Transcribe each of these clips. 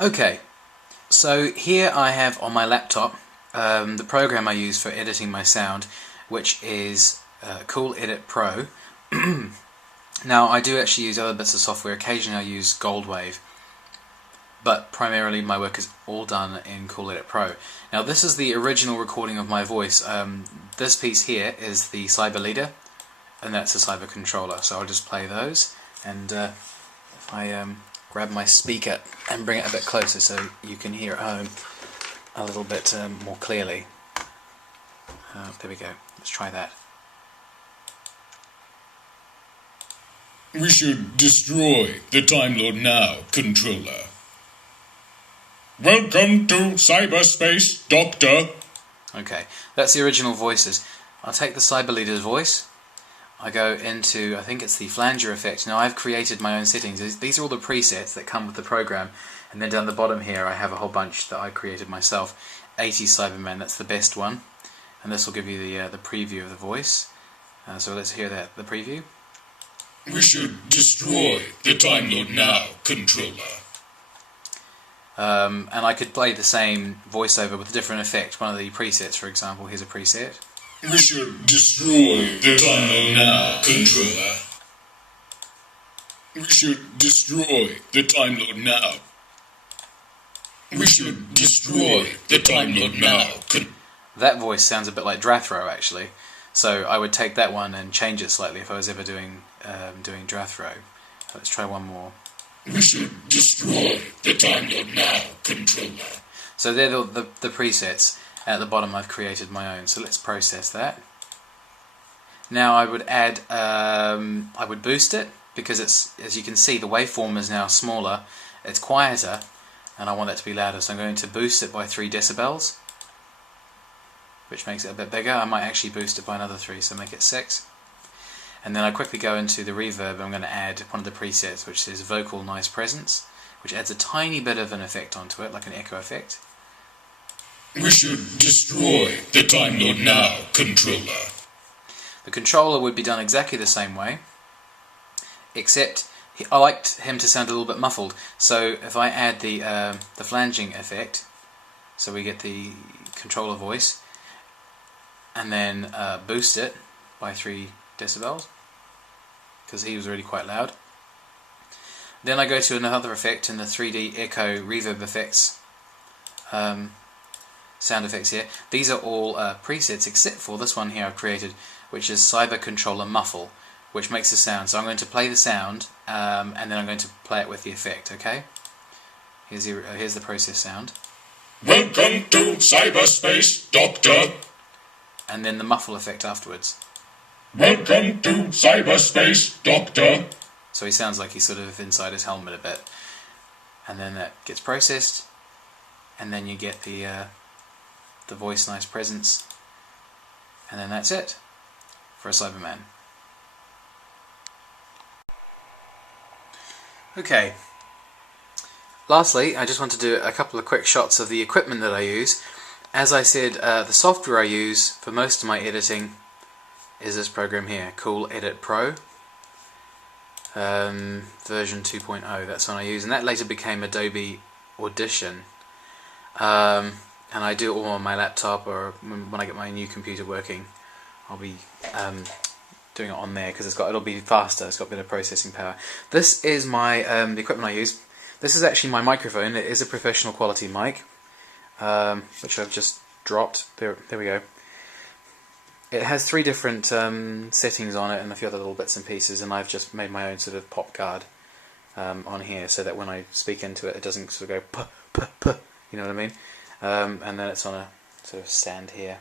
Okay, so here I have on my laptop the program I use for editing my sound, which is Cool Edit Pro. Now, I do actually use other bits of software. Occasionally I use Goldwave, but primarily my work is all done in Cool Edit Pro. Now, this is the original recording of my voice. This piece here is the Cyber Leader, and that's the Cyber Controller. So I'll just play those, and if I grab my speaker and bring it a bit closer so you can hear at home a little bit more clearly. There we go. Let's try that. We should destroy the Time Lord Now controller. Welcome to cyberspace, Doctor. Okay, that's the original voices. I'll take the Cyber Leader's voice. I go into, I think it's the flanger effect. Now, I've created my own settings. These are all the presets that come with the program. And then down the bottom here, I have a whole bunch that I created myself. 80s Cyberman, that's the best one. And this will give you the preview of the voice. So let's hear that, the preview. We should destroy the Time Lord Now controller. And I could play the same voiceover with a different effect. One of the presets, for example, here's a preset. We should destroy the Time Lord Now controller. We should destroy the Time Lord Now. We should destroy the Time Lord Now. That voice sounds a bit like DrWho, actually. So I would take that one and change it slightly if I was ever doing DrWho. Let's try one more. We should destroy the Time Lord Now controller. So they're the presets. At the bottom I've created my own. So let's process that. Now I would add, I would boost it, because it's, as you can see, the waveform is now smaller, it's quieter, and I want that to be louder. So I'm going to boost it by 3 decibels. Which makes it a bit bigger. I might actually boost it by another 3, so make it 6. And then I quickly go into the reverb. I'm going to add one of the presets, which is Vocal Nice Presence, which adds a tiny bit of an effect onto it, like an echo effect. We should destroy the Time Lord Now controller. The controller would be done exactly the same way, except I liked him to sound a little bit muffled. So if I add the flanging effect, so we get the controller voice, and then boost it by 3 decibels, because he was really quite loud. Then I go to another effect in the 3D echo reverb effects, sound effects here. These are all presets except for this one here I've created, which is Cyber Controller Muffle, which makes a sound. So I'm going to play the sound, and then I'm going to play it with the effect, okay? Here's the process sound. Welcome to cyberspace, Doctor. And then the muffle effect afterwards. Welcome to cyberspace, Doctor. So he sounds like he's sort of inside his helmet a bit. And then that gets processed, and then you get the voice nice presence, and then that's it for a Cyberman. Okay. Lastly, I just want to do a couple of quick shots of the equipment that I use. As I said, the software I use for most of my editing is this program here, Cool Edit Pro, version 2.0. That's one I use, and that later became Adobe Audition. And I do it all on my laptop, or when I get my new computer working, I'll be doing it on there, because it'll be faster. It's got a bit of processing power. This is my the equipment I use. This is actually my microphone. It is a professional quality mic, which I've just dropped. There we go. It has 3 different settings on it and a few other little bits and pieces, and I've just made my own sort of pop guard on here, so that when I speak into it, it doesn't sort of go puh, puh, puh, you know what I mean? And then it's on a sort of stand here.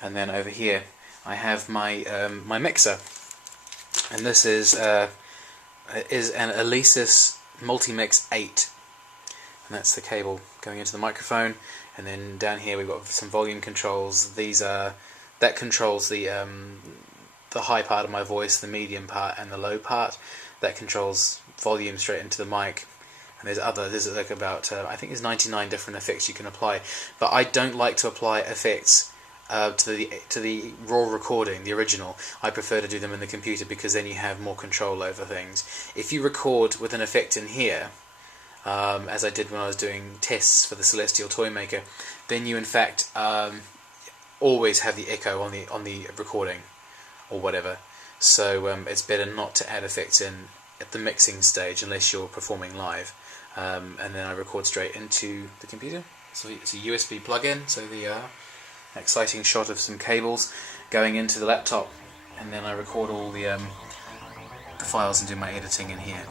And then over here I have my my mixer, and this is an Alesis Multimix 8, and that's the cable going into the microphone. And then down here we've got some volume controls. That controls the high part of my voice, the medium part, and the low part. That controls volume straight into the mic. And there's like about I think there's 99 different effects you can apply. But I don't like to apply effects to the raw recording, the original. I prefer to do them in the computer because then you have more control over things. If you record with an effect in here, as I did when I was doing tests for the Celestial Toymaker, then you in fact always have the echo on the recording or whatever. So it's better not to add effects in at the mixing stage unless you're performing live. And then I record straight into the computer. So it's a USB plug-in, so the exciting shot of some cables going into the laptop, and then I record all the files and do my editing in here.